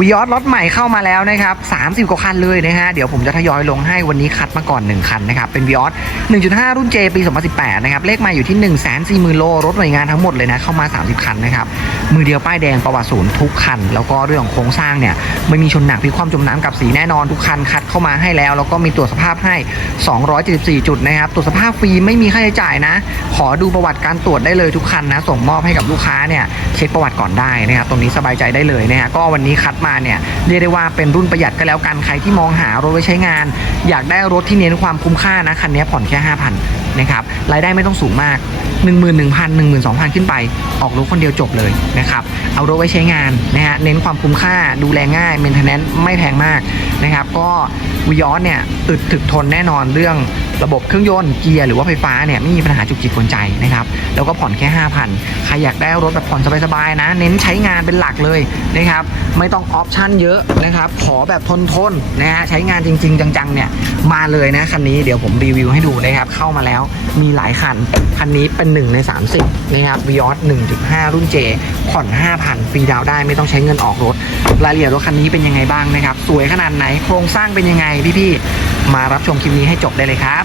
วีออสรถใหม่เข้ามาแล้วนะครับ 30 กว่าคันเลยนะฮะ เดี๋ยวผมจะทยอยลงให้วันนี้คัดมาก่อน 1 คันนะครับ เป็นวีออส1.5 รุ่น J ปี 2018 นะครับ เลขมาอยู่ที่ 1 4 0 0 0 0 โล รถหน่วยงานทั้งหมดเลยนะ เข้ามา 30 คันนะครับ มือเดียวป้ายแดงประวัติศูนย์ทุกคัน แล้วก็เรื่องของโครงสร้างเนี่ย ไม่มีชนหนักพิคว่ำจมน้ำกับสีแน่นอนทุกคันคัดเข้ามาให้แล้ว แล้วก็มีตรวจสภาพให้ 274 จุดนะครับ ตรวจสภาพฟรีไม่มีค่าใช้จ่ายนะ ขอดูประวัติการตรวจได้เลยทุกคันนะ ส่งมอบให้กับลูกค้าเนี่ย เช็คประวัติก่อนได้นะครับ ตรงนี้สบายใจได้เลยนะฮะ ก็วันนี้คัดมาเนี่ยเรียกได้ว่าเป็นรุ่นประหยัดก็แล้วกันใครที่มองหารถไว้ใช้งาน อยากได้รถที่เน้นความคุ้มค่านะคันนี้ผ่อนแค่ 5,000นะครับรายได้ไม่ต้องสูงมาก 1 1 0 0 0 12,000 ขึ้นไป ออกรถคนเดียวจบเลยนะครับเอารถไว้ใช้งานนะฮะเน้นความคุ้มค่าดูแลง่ายเมนเทนแนนซ์ไม่แพงมากนะครับก็วีออสเนี่ยอึดถึกทนแน่นอนเรื่องระบบเครื่องยนต์เกียร์หรือว่าไฟฟ้าเนี่ยไม่มีปัญหาจุกจิกกวนใจนะครับแล้วก็ผ่อนแค่ 5,000 ใครอยากได้รถแบบผ่อนสบายๆนะ เน้นใช้งานเป็นหลักเลยนะครับไม่ต้องออปชั่นเยอะนะครับขอแบบทนทนๆนะฮะใช้งานจริง ๆ จังๆเนี่ยมาเลยนะคันนี้เดี๋ยวผมรีวิวให้ดูนะครับเข้ามาแล้วมีหลายคัน คันนี้เป็น 1 ใน 30นะครับ v ีออส1.5 รุ่น J ผ่อน 5,000 ฟรีดาวได้ไม่ต้องใช้เงินออกรถ รายละเอียดรถคันนี้เป็นยังไงบ้างนะครับสวยขนาดไหนโครงสร้างเป็นยังไงพี่ๆมารับชมคลิปนี้ให้จบได้เลยครับ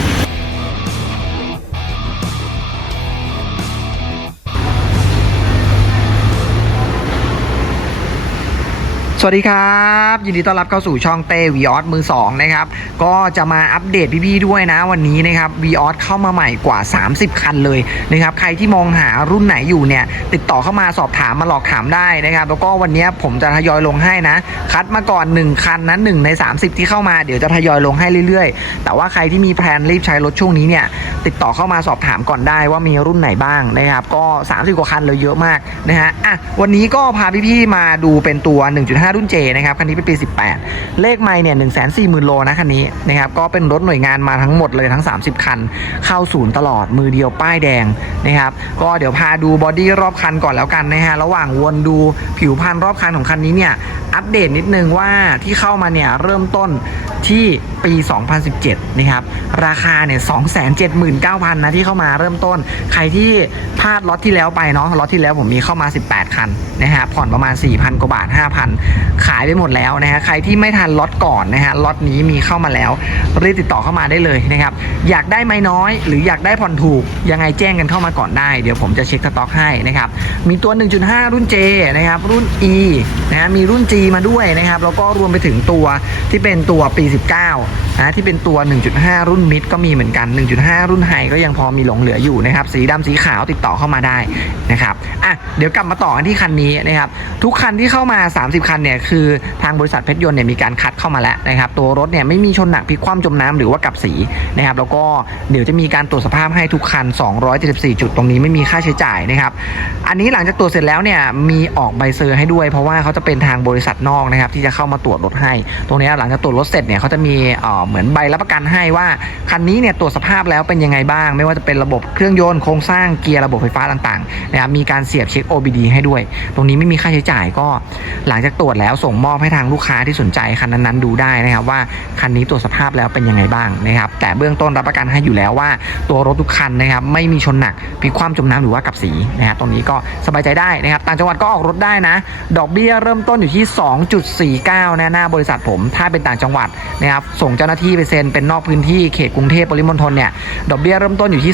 สวัสดีครับ ยินดีต้อนรับเข้าสู่ช่องเต้วีออสมือ2นะครับก็จะมาอัปเดตพี่ๆด้วยนะวันนี้นะครับวีออสเข้ามาใหม่กว่า 30 คันเลยนะครับใครที่มองหารุ่นไหนอยู่เนี่ยติดต่อเข้ามาสอบถามมาหลอกถามได้นะครับแล้วก็วันนี้ผมจะทยอยลงให้นะ คัดมาก่อน 1 คันนะ1ใน 30 ที่เข้ามาเดี๋ยวจะทยอยลงให้เรื่อยๆ แต่ว่าใครที่มีแพลนรีบใช้รถช่วงนี้เนี่ยติดต่อเข้ามาสอบถามก่อนได้ว่ามีรุ่นไหนบ้างนะครับก็30กว่าคันเลยเยอะมากนะฮะอะวันนี้ก็พาพี่ๆมาดูเป็นตัว 1.5รุ่น J นะครับคันนี้เป็นปี 18 เลขไม่เนี่ย1 4 0 0 0 0โลนะคันนี้นะครับก็เป็นรถหน่วยงานมาทั้งหมดเลยทั้ง 30 คัน เข้าศูนย์ตลอดมือเดียวป้ายแดงนะครับก็เดี๋ยวพาดูบอดี้รอบคันก่อนแล้วกันนะฮะระหว่างวนดูผิวพรรณรอบคันของคันนี้เนี่ยอัปเดตนิดนึงว่าที่เข้ามาเนี่ยเริ่มต้นที่ปี 2017 นะครับราคาเนี่ย279,000นะที่เข้ามาเริ่มต้น ใครที่พลาดล็อตที่แล้วไปเนาะล็อตที่แล้วผมมีเข้ามา 18 คันนะฮะผ่อนประมาณ 4,000 กว่าบาท 5,000ขายไปหมดแล้วนะฮะใครที่ไม่ทันล็อตก่อนนะฮะล็อตนี้มีเข้ามาแล้วรีบติดต่อเข้ามาได้เลยนะครับอยากได้ไม่น้อย หรืออยากได้ผ่อนถูกยังไงแจ้งกันเข้ามาก่อนได้ เดี๋ยวผมจะเช็คสต็อกให้นะครับมีตัว 1.5 รุ่น J นะครับรุ่น E นะฮะมีรุ่น G มาด้วยนะครับแล้วก็รวมไปถึงตัวที่เป็นตัวปี 19นะที่เป็นตัว 1.5 รุ่นมิดก็มีเหมือนกัน 1.5 รุ่นไฮก็ยังพอมีหลงเหลืออยู่นะครับสีดำสีขาวติดต่อเข้ามาได้นะครับอะเดี๋ยวกลับมาต่อกันที่คันนี้นะครับทุกคันที่เข้ามา 30 คันเนี่ยคือทางบริษัทเพชรยนต์เนี่ยมีการคัดเข้ามาแล้วนะครับตัวรถเนี่ยไม่มีชนหนักพลิกคว่ำจมน้ำหรือว่ากับสีนะครับแล้วก็เดี๋ยวจะมีการตรวจสภาพให้ทุกคัน 274 จุดตรงนี้ไม่มีค่าใช้จ่ายนะครับอันนี้หลังจากตรวจเสร็จแล้วเนี่ยมีออกใบเซอร์ให้ด้วย เพราะว่าเขาจะเป็นทางบริษัทนอกนะครับที่จะเข้ามาตรวจรถให้ ตรงนี้หลังจากตรวจรถเสร็จเนี่ยเขาจะมีเอ่อเหมือนใบรับประกันให้ว่าคันนี้เนี่ยตรวจสภาพแล้วเป็นยังไงบ้าง ไม่ว่าจะเป็นระบบเครื่องยนต์โครงสร้างเกียร์ระบบไฟฟ้าต่างๆนะครับมีการเสียบเช็ค OBD ให้ด้วย ตรงนี้ไม่มีค่าใช้จ่ายก็หลังจากตรวจแล้วส่งมอบให้ทางลูกค้าที่สนใจคันนั้นๆดูได้นะครับว่าคันนี้ตรวจสภาพแล้วเป็นยังไงบ้างนะครับแต่เบื้องต้นรับประกันให้อยู่แล้วว่า ตัวรถทุกคันนะครับไม่มีชนหนักพลิกคว่ำจมน้ำหรือว่ากับสีนะครับตรงนี้ก็สบายใจได้นะครับต่างจังหวัดก็ออกรถได้นะ ดอกเบี้ยเริ่มต้นอยู่ที่ 2.49นะหน้าบริษัทผม ถ้าเป็นต่างจังหวัดนะครับส่งเจ้าหน้าที่ไปเซ็นเป็นนอกพื้นที่เขตกรุงเทพปริมณฑลเนี่ยดอกเบี้ยเริ่มต้นอยู่ที่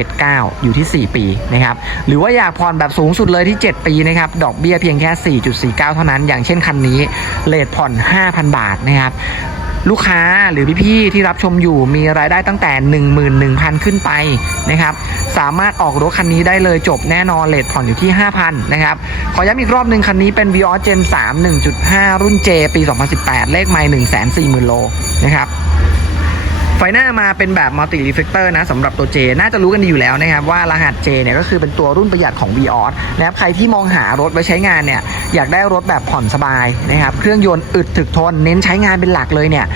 2.79 อยู่ที่ 4 ปีนะครับหรือว่าอยากผ่อนแบบสูงสุดเลยที่ 7 ปีนะครับดอกเบี้ยเพียงแค่ 4.49 เท่านั้นอย่างเช่นคันนี้เลทผ่อน 5,000 บาทนะครับลูกค้าหรือพี่ๆที่รับชมอยู่มีรายได้ตั้งแต่ 11,000 ขึ้นไปนะครับสามารถออกรถคันนี้ได้เลยจบแน่นอนเลทผ่อนอยู่ที่ 5,000 นะครับ ขอย้ำอีกรอบหนึ่งคันนี้เป็น v ีออ Gen 3 1.5 รุ่น J ปี 2018 เลขไม่140,000 โลนะครับ ไฟหน้ามาเป็นแบบมัลติรีเฟกเตอร์นะสำหรับตัว J น่าจะรู้กันดีอยู่แล้วนะครับว่ารหัส J เนี่ยก็คือเป็นตัวรุ่นประหยัดของ v ีออสนะครับใครที่มองหารถไว้ใช้งานเนี่ยอยากได้รถแบบผ่อนสบายนะครับเครื่องยนต์อึดถึกทนเน้นใช้งานเป็นหลักเลยเนี่ย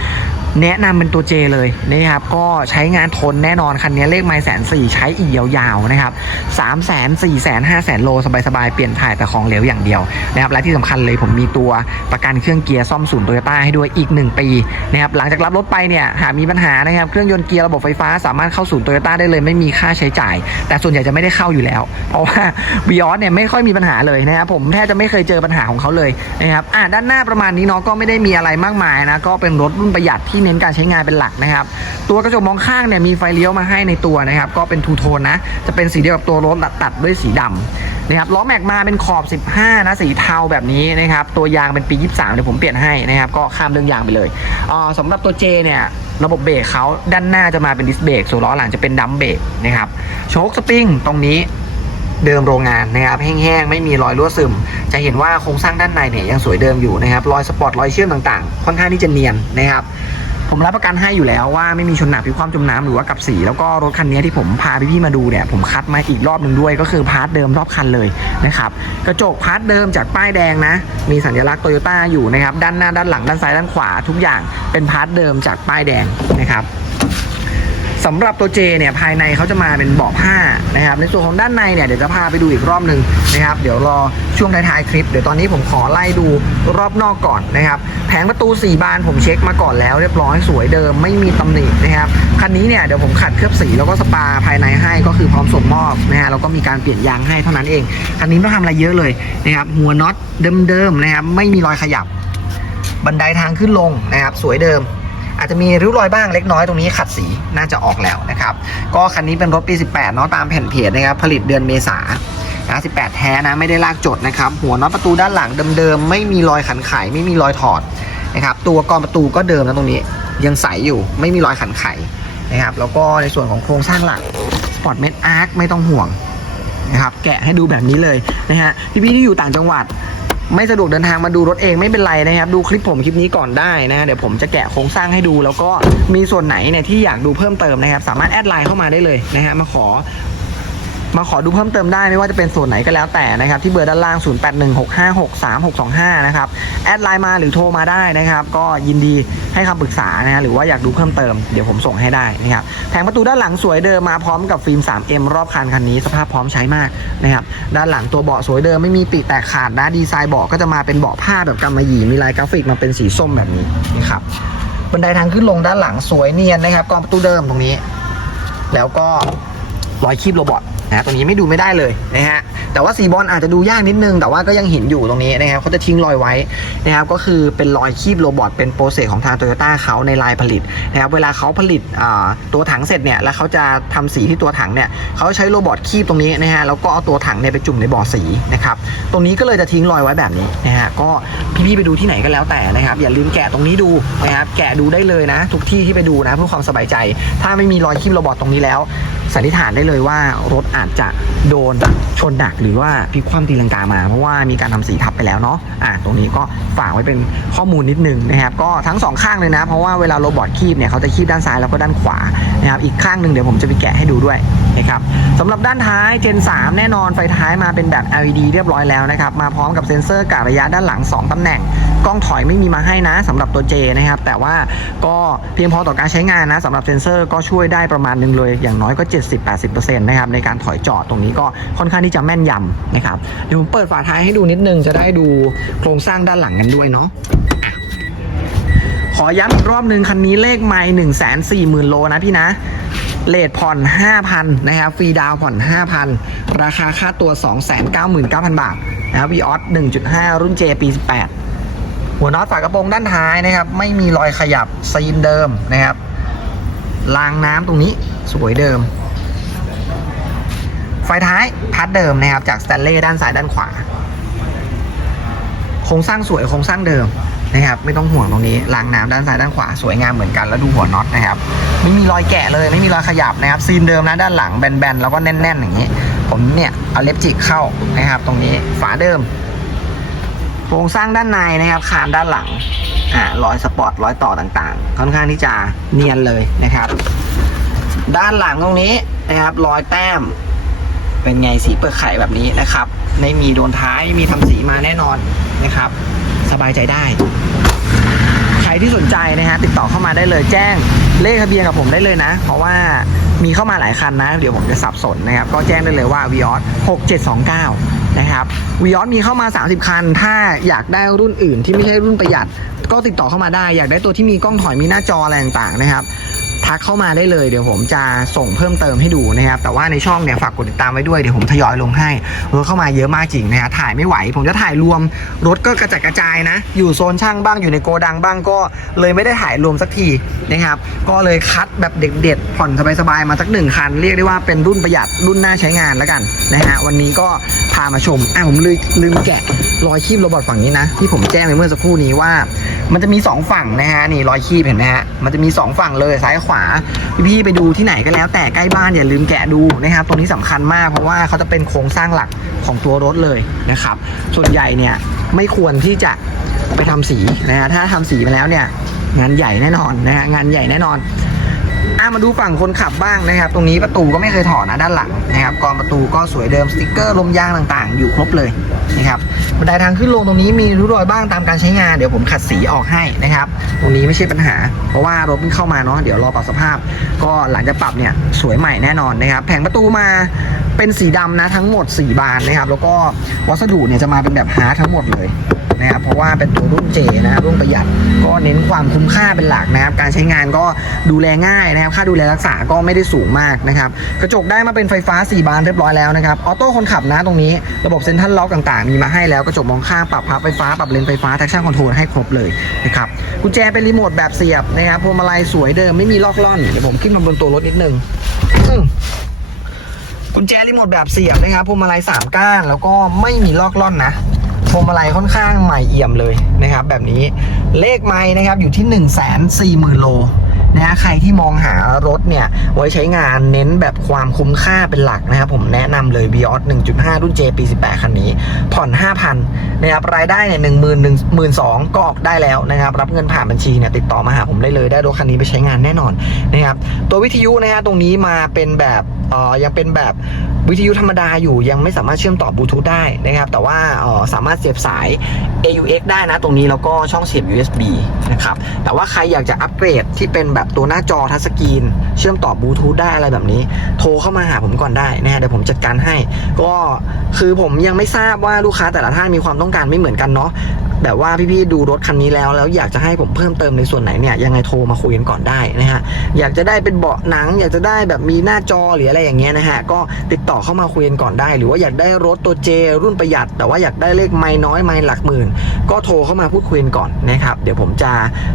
แนะนำเป็นตัว J เลยนะครับ ก็ใช้งานทนแน่นอนคันนี้เลขไมล์แสนสี่ใช้อีกยาวๆนะครับสามแสนสี่แสนห้าแสนโลสบายๆ เปลี่ยนถ่ายแต่ของเหลวอย่างเดียวนะครับและที่สำคัญเลยผมมีตัวประกันเครื่องเกียร์ซ่อมศูนย์โตโยต้าให้ด้วยอีก 1 ปีนะครับหลังจากรับรถไปเนี่ยหากมีปัญหานะครับเครื่องยนต์เกียร์ระบบไฟฟ้าสามารถเข้าศูนย์โตโยต้าได้เลยไม่มีค่าใช้จ่าย แต่ส่วนใหญ่จะไม่ได้เข้าอยู่แล้ว เพราะว่า v ิออสเนี่ยไม่ค่อยมีปัญหาเลยนะครับผมแทบจะไม่เคยเจอปัญหาของเขาเลยนะครับอะด้านหน้าประมาณนี้เนาะก็ไม่ได้มีอะไรมากมายนะก็เป็นรถรุ่นประหยัดที่เน้นการใช้งานเป็นหลักนะครับ ตัวกระจกมองข้างเนี่ยมีไฟเลี้ยวมาให้ในตัวนะครับ ก็เป็นทูโทนนะ จะเป็นสีเดียวกับตัวรถตัดด้วยสีดำนะครับล้อแม็กมาเป็นขอบ 15 นะสีเทาแบบนี้นะครับ ตัวยางเป็นปี 23 เดี๋ยวผมเปลี่ยนให้นะครับ ก็ข้ามเรื่องยางไปเลยอ่าสำหรับตัว J เนี่ยระบบเบรกเขาด้านหน้าจะมาเป็นดิสเบรกส่วนล้อหลังจะเป็นดัมเบรกนะครับโชคสปริงตรงนี้เดิมโรงงานนะครับแห้งๆ ไม่มีรอยรั่วซึม จะเห็นว่าโครงสร้างด้านในเนี่ยยังสวยเดิมอยู่นะครับ รอยสปอตรอยเชื่อมต่างๆ ค่อนข้างที่จะเนียนนะครับ ผมรับประกันให้อยู่แล้วว่าไม่มีชนหนักพิความจมน้ำหรือว่ากับสี แล้วก็รถคันนี้ที่ผมพาพี่ๆมาดูเนี่ยผมคัดมาอีกรอบหนึ่งด้วย ก็คือพาร์ทเดิมรอบคันเลยนะครับกระจกพาร์ทเดิมจากป้ายแดงนะ มีสัญลักษณ์โตโยต้าอยู่นะครับด้านหน้าด้านหลังด้านซ้ายด้านขวาทุกอย่างเป็นพาร์ทเดิมจากป้ายแดงนะครับ สำหรับตัว J เนี่ยภายในเขาจะมาเป็นเบาะผ้านะครับ ในส่วนของด้านในเนี่ยเดี๋ยวจะพาไปดูอีกรอบหนึ่งนะครับ เดี๋ยวรอช่วงท้ายๆคลิป เดี๋ยวตอนนี้ผมขอไล่ดูรอบนอกก่อนนะครับ แผงประตู 4 บานผมเช็คมาก่อนแล้ว เรียบร้อยสวยเดิมไม่มีตำหนินะครับคันนี้เนี่ยเดี๋ยวผมขัดเคลือบสีแล้วก็สปาภายในให้ก็คือพร้อมส่งมอบนะฮะแล้วก็มีการเปลี่ยนยางให้เท่านั้นเองคันนี้ไม่ต้องทำอะไรเยอะเลยนะครับหัวน็อตเดิมๆนะครับไม่มีรอยขยับ บันไดทางขึ้นลงนะครับสวยเดิม อาจจะมีริ้วรอยบ้างเล็กน้อยตรงนี้ขัดสีน่าจะออกแล้วนะครับ ก็คันนี้เป็นรถปี 18 เนาะตามแผ่นเพจนะครับ ผลิตเดือนเมษานะ18 แท้นะ ไม่ได้ลากจดนะครับ หัวน็อตประตูด้านหลังเดิมๆ ไม่มีรอยขันไข ไม่มีรอยถอดนะครับ ตัวกรอนประตูก็เดิมนะตรงนี้ ยังใสอยู่ ไม่มีรอยขันไขนะครับ แล้วก็ในส่วนของโครงสร้างหลังสปอร์ตเมดอาร์คไม่ต้องห่วงนะครับ แกะให้ดูแบบนี้เลยนะฮะ พี่ๆที่อยู่ต่างจังหวัด ไม่สะดวกเดินทางมาดูรถเองไม่เป็นไรนะครับ ดูคลิปผมคลิปนี้ก่อนได้นะเดี๋ยวผมจะแกะโครงสร้างให้ดู แล้วก็มีส่วนไหนเนี่ยที่อยากดูเพิ่มเติมนะครับ สามารถแอดไลน์เข้ามาได้เลยนะฮะมาขอ มาขอดูเพิ่มเติมได้ไม่ว่าจะเป็นส่วนไหนก็แล้วแต่นะครับ ที่เบอร์ด้านล่าง 0816563625 นะครับ แอดไลน์มาหรือโทรมาได้นะครับ ก็ยินดีให้คำปรึกษานะฮะหรือว่าอยากดูเพิ่มเติมเดี๋ยวผมส่งให้ได้นะครับแผงประตูด้านหลังสวยเดิมมาพร้อมกับฟิล์ม 3M รอบคันคันนี้ สภาพพร้อมใช้มากนะครับด้านหลังตัวเบาะสวยเดิมไม่มีปีกแตกขาดนะดีไซน์เบาะก็จะมาเป็นเบาะผ้าแบบกำมะหยี่มีลายกราฟิกมาเป็นสีส้มแบบนี้นะครับบันไดทางขึ้นลงด้านหลังสวยเนียนนะครับกองประตูเดิมตรงนี้ แล้วก็รอยคีบโรบอท นะตรงนี้ไม่ดูไม่ได้เลยนะฮะแต่ว่าสีบอลอาจจะดูยากนิดนึง แต่ว่าก็ยังเห็นอยู่ตรงนี้นะครับเขาจะทิ้งรอยไว้นะครับก็คือเป็นรอยคีบโรบอทเป็นโปรเซสของทางโตโยต้าเขาในลายผลิตนะครับเวลาเขาผลิตตัวถังเสร็จเนี่ยแล้วเขาจะทำสีที่ตัวถังเนี่ยเขาใช้โรบอทคีบตรงนี้นะฮะแล้วก็เอาตัวถังเนี่ยไปจุ่มในบ่อสีนะครับตรงนี้ก็เลยจะทิ้งรอยไว้แบบนี้นะฮะก็พี่ๆไปดูที่ไหนก็แล้วแต่นะครับอย่าลืมแกะตรงนี้ดูนะครับแกะดูได้เลยนะ ทุกที่ที่ไปดูนะเพื่อความสบายใจ ถ้าไม่มีรอยคีบโรบอทตรงนี้แล้ว สันนิษฐานได้เลยว่ารถอาจจะโดนชนหนักหรือว่าพลิกคว่ำตีลังกามา เพราะว่ามีการทำสีทับไปแล้วเนาะอ่าตรงนี้ก็ฝากไว้เป็นข้อมูลนิดนึงนะครับก็ทั้งสองข้างเลยนะ เพราะว่าเวลาโรบอทคีบเนี่ยเขาจะคีบด้านซ้ายแล้วก็ด้านขวานะครับอีกข้างหนึ่งเดี๋ยวผมจะไปแกะให้ดูด้วยนะครับสำหรับด้านท้าย Gen 3แน่นอนไฟท้ายมาเป็นแบบ LED เรียบร้อยแล้วนะครับมาพร้อมกับเซ็นเซอร์กะระยะด้านหลัง 2 ตำแหน่ง กล้องถอยไม่มีมาให้นะสำหรับตัว J นะครับ แต่ว่าก็เพียงพอต่อการใช้งานนะสำหรับเซ็นเซอร์ก็ช่วยได้ประมาณนึงเลย อย่างน้อยก็ 70-80%นะครับในการถอยจอดตรงนี้ก็ค่อนข้างที่จะแม่นยำนะครับเดี๋ยวผมเปิดฝาท้ายให้ดูนิดนึงจะได้ดูโครงสร้างด้านหลังกันด้วยเนาะขอย้ำอีกรอบหนึ่งคันนี้เลขไม่หนึ่งแสนสี่หมื่นโลนะพี่นะเลทผ่อน 5,000 นะครับฟรีดาวผ่อน 5,000 ราคาค่าตัว 299,000 บาท นะครับ v ีออส1.5 รุ่น J ปี 18 หัวน็อตฝากระโปรงด้านท้ายนะครับ ไม่มีรอยขยับซีนเดิมนะครับรางน้ำตรงนี้สวยเดิม ไฟท้ายพัดเดิมนะครับ จากสแตนเล่ด้านซ้ายด้านขวา โครงสร้างสวยโครงสร้างเดิมนะครับ ไม่ต้องห่วงตรงนี้รางน้ำด้านซ้ายด้านขวาสวยงามเหมือนกันแล้วดูหัวน็อตนะครับ ไม่มีรอยแกะเลยไม่มีรอยขยับนะครับซีนเดิมนะด้านหลังแบนๆแล้วก็แน่นๆอย่างนี้ ผมเนี่ยเอาเล็บจิกเข้านะครับ ตรงนี้ฝาเดิม โครงสร้างด้านในนะครับคานด้านหลังอ่ารอยสปอร์ตรอยต่อต่างๆ ค่อนข้างที่จะเนียนเลยนะครับ ด้านหลังตรงนี้นะครับรอยแต้ม เป็นไงสีเปลือกไข่แบบนี้นะครับไม่มีโดนท้ายมีทำสีมาแน่นอนนะครับ สบายใจได้ ใครรที่สนใจนะฮะติดต่อเข้ามาได้เลยแจ้ง เลขทะเบียนกับผมได้เลยนะ เพราะว่ามีเข้ามาหลายคันนะ เดี๋ยวผมจะสับสนนะครับ ก็แจ้งได้เลยว่า v ีออส6729 นะครับ v ีออสมีเข้ามา 30 คัน ถ้าอยากได้รุ่นอื่นที่ไม่ใช่รุ่นประหยัด ก็ติดต่อเข้ามาได้ อยากได้ตัวที่มีกล้องถอยมีหน้าจออะไรต่างๆนะครับ ทักเข้ามาได้เลยเดี๋ยวผมจะส่งเพิ่มเติมให้ดูนะครับแต่ว่าในช่องเนี่ยฝากกดติดตามไว้ด้วยเดี๋ยวผมทยอยลงให้รถเข้ามาเยอะมากจริงนะฮะถ่ายไม่ไหว ผมจะถ่ายรวมรถก็กระจัดกระจายนะ อยู่โซนช่างบ้างอยู่ในโกดังบ้างก็เลยไม่ได้ถ่ายรวมสักทีนะครับก็เลยคัดแบบเด็ดๆผ่อนสบายๆมาสักหนึ่งคัน เรียกได้ว่าเป็นรุ่นประหยัดรุ่นน่าใช้งานแล้วกันนะฮะวันนี้ก็พามาชมอะผมลืมลืมแกะรอยคีบโรบอทฝั่งนี้นะ ที่ผมแจ้งไปเมื่อสักครู่นี้ว่า มันจะมี 2 ฝั่งนะฮะนี่รอยคีบเห็นไหมฮะมันจะมี 2 ฝั่งเลยซ้ายขวาพี่ๆไปดูที่ไหนก็แล้ว แต่ใกล้บ้านอย่าลืมแกะดูนะครับตรงนี้สำคัญมากเพราะว่าเขาจะเป็นโครงสร้างหลักของตัวรถเลยนะครับ ส่วนใหญ่เนี่ยไม่ควรที่จะไปทำสีนะฮะถ้าทำสีมาแล้วเนี่ยงานใหญ่แน่นอนนะฮะงานใหญ่แน่นอน มาดูฝั่งคนขับบ้างนะครับ ตรงนี้ประตูก็ไม่เคยถอดนะด้านหลังนะครับกรอนประตูก็สวยเดิมสติกเกอร์ลมยางต่างๆ อยู่ครบเลยนะครับบันไดทางขึ้นลงตรงนี้มีริ้วรอยบ้างตามการใช้งานเดี๋ยวผมขัดสีออกให้นะครับ ตรงนี้ไม่ใช่ปัญหา เพราะว่ารถเพิ่งเข้ามาเนาะเดี๋ยวรอปรับสภาพ ก็หลังจากปรับเนี่ยสวยใหม่แน่นอนนะครับ แผงประตูมาเป็นสีดำนะทั้งหมด 4 บานนะครับ แล้วก็วัสดุเนี่ยจะมาเป็นแบบฮาร์ดทั้งหมดเลยนะครับเพราะว่าเป็นตัวรุ่นเจนะรุ่นประหยัดก็เน้นความคุ้มค่าเป็นหลักนะครับ การใช้งานก็ดูแลง่ายนะครับค่าดูแลรักษาก็ไม่ได้สูงมากนะครับกระจกได้มาเป็นไฟฟ้า 4 บานเรียบร้อยแล้วนะครับออโต้คนขับนะตรงนี้ระบบเซ็นทรัลล็อกต่างๆ มีมาให้แล้วกระจกมองข้างปรับพับไฟฟ้าปรับเลนไฟฟ้าแท็กชั่นคอนโทรลให้ครบเลยนะครับกุญแจเป็นรีโมทแบบเสียบนะครับพวงมาลัยสวยเดิมไม่มีลอกล่อนเดี๋ยวผมขึ้นมาบนตัวรถนิดนึงกุญแจรีโมทแบบเสียบนะครับพวงมาลัยสามก้าน แล้วก็ไม่มีลอกล่อนนะพวงมาลัยค่อนข้างใหม่เอี่ยมเลยนะครับ แบบนี้เลขไม้นะครับอยู่ที่1นึ่งแสนสี่หมื่นโล นะฮะใครที่มองหารถเนี่ย ไว้ใช้งานเน้นแบบความคุ้มค่าเป็นหลักนะครับ ผมแนะนำเลย v ีออส1.5 รุ่น J ปี 18 คันนี้ ผ่อน 5,000นะครับรายได้เนี่ยหนึ่งหมื่นหนึ่งหมื่นสองก็ออกได้แล้วนะครับรับเงินผ่านบัญชีเนี่ยติดต่อมาหาผมได้เลยได้รถคันนี้ไปใช้งานแน่นอนนะครับตัววิทยุนะฮะตรงนี้มาเป็นแบบเอ่อยังเป็นแบบวิทยุธรรมดาอยู่ยังไม่สามารถเชื่อมต่อบลูทูธได้นะครับ แต่ว่าเออสามารถเสียบสาย AUX ได้นะตรงนี้แล้วก็ช่องเสียบ USB นะครับ แต่ว่าใครอยากจะอัปเกรดที่เป็นแบบตัวหน้าจอทัชสกรีน เชื่อมต่อบลูทูธได้อะไรแบบนี้ โทรเข้ามาหาผมก่อนได้นะฮะเดี๋ยวผมจัดการให้ ก็คือผมยังไม่ทราบว่าลูกค้าแต่ละท่านมีความต้องการไม่เหมือนกันเนาะแบบว่าพี่ๆดูรถคันนี้แล้ว แล้วอยากจะให้ผมเพิ่มเติมในส่วนไหนเนี่ยยังไงโทรมาคุยกันก่อนได้นะฮะอยากจะได้เป็นเบาะหนัง อยากจะได้แบบมีหน้าจอหรืออะไรอย่างเงี้ยนะฮะก็ติดต่อเข้ามาคุยกันก่อนได้ หรือว่าอยากได้รถตัวเจรุ่นประหยัด แต่ว่าอยากได้เลขไม่น้อยไม่หลักหมื่น ก็โทรเข้ามาพูดคุยกันก่อนนะครับเดี๋ยวผมจะ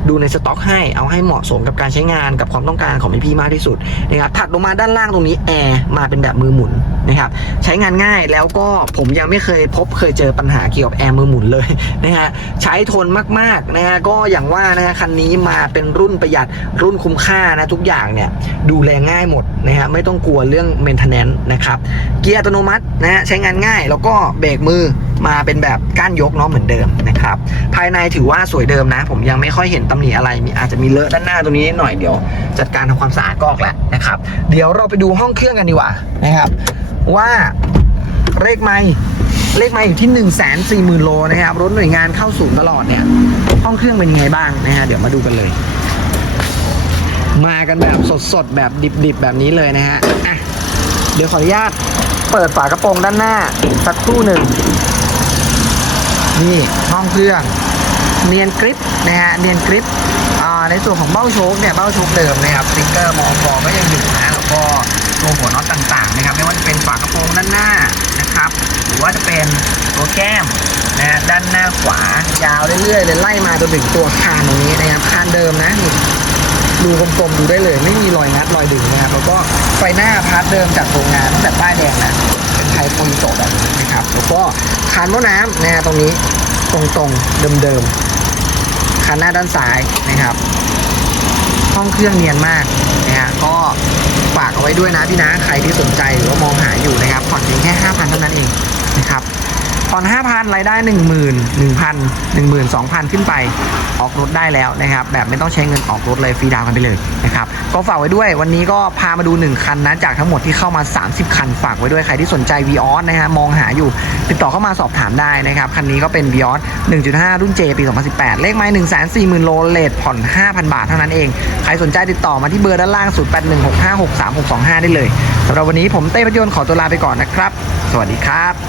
ดูในสต็อกให้เอาให้เหมาะสมกับการใช้งานกับความต้องการของพี่ๆมากที่สุดนะครับถัดลงมาด้านล่างตรงนี้แอร์มาเป็นแบบมือหมุน นะครับใช้งานง่ายแล้วก็ผมยังไม่เคยพบเคยเจอปัญหาเกี่ยวกับแอร์มือหมุนเลยนะฮะใช้ทนมากๆนะฮะก็อย่างว่านะฮะคันนี้มาเป็นรุ่นประหยัดรุ่นคุ้มค่านะทุกอย่างเนี่ยดูแลง่ายหมดนะฮะไม่ต้องกลัวเรื่องเมนเทนแนนซ์นะครับเกียร์อัตโนมัตินะฮะใช้งานง่ายแล้วก็เบรกมือมาเป็นแบบก้านยกเนาะเหมือนเดิมนะครับ ภายในถือว่าสวยเดิมนะ ผมยังไม่ค่อยเห็นตำหนิอะไรมีอาจจะมีเลอะด้านหน้าตรงนี้นิดหน่อยเดี๋ยว จัดการทำความสะอาดก็ออกแล้วนะครับ เดี๋ยวเราไปดูห้องเครื่องกันดีกว่านะครับ ว่าเลขไม่เลขไม่อยู่ที่1นึ่งแสนสี่หมื่นโลนะครับรถหน่วยงานเข้าศูนย์ตลอดเนี่ย ห้องเครื่องเป็นยังไงบ้างนะฮะเดี๋ยวมาดูกันเลย มากันแบบสดๆแบบดิบๆแบบนี้เลยนะฮะอะเดี๋ยวขออนุญาตเปิดฝากระโปรงด้านหน้าสักครู่หนึ่ง นี่ห้องเครื่องเนียนกริปนะฮะเนียนกริปอ่าในส่วนของเบ้าโชคเนี่ยเบ้าโชคเดิมนะครับสติ๊กเกอร์มองกอก็ยังอยู่นะแล้วก็ตัวหัวน็อตต่างๆนะครับ ไม่ว่าจะเป็นฝากระโปรงด้านหน้านะครับ หรือว่าจะเป็นตัวแก้มนะด้านหน้าขวายาวเรื่อยๆเลยไล่มาจนถึงตัวคานตรงนี้นะครับคานเดิมนะนี่ดูกลมๆดูได้เลย ไม่มีรอยงัดรอยดึงนะครับแล้วก็ไฟหน้าพาร์ทเดิมจากโรงงานตั้งแต่ป้ายแดงนะ ไทยโปรโตแบบนี้นะครับแล้วก็คานหม้อน้ำนะฮะตรงนี้ตรงๆเดิมๆคานหน้าด้านซ้ายนะครับห้องเครื่องเนียนมากนะฮะก็ฝากเอาไว้ด้วยนะพี่นะใครที่สนใจหรือว่ามองหาอยู่นะครับผ่อนเพียงแค่5,000เท่านั้นเองนะครับ ผ่อน5,000รายได้ 1 0 0 0 0 1,000 12,000 ขึ้นไปออกรถได้แล้วนะครับแบบไม่ต้องใช้เงินออกรถเลยฟรีดาวน์กันไปเลยนะครับก็ฝากไว้ด้วยวันนี้ก็พามาดู 1 คันนะจากทั้งหมดที่เข้ามา 30 คันฝากไว้ด้วยใครที่สนใจ v ีออสนะฮะมองหาอยู่ ติดต่อเข้ามาสอบถามได้นะครับคันนี้ก็เป็น v ีออส1.5 รุ่น J ปี 2018 เลขไม้1 4 0 0 0 0โลเลทผ่อน 5,000 บาทเท่านั้นเอง ใครสนใจติดต่อมาที่เบอร์ด้านล่าง 0816563625 ได้เลยสำหรับวันนี้ผมเต้พยนต์ขอตัวลาไปก่อนนะครับ สวัสดีครับ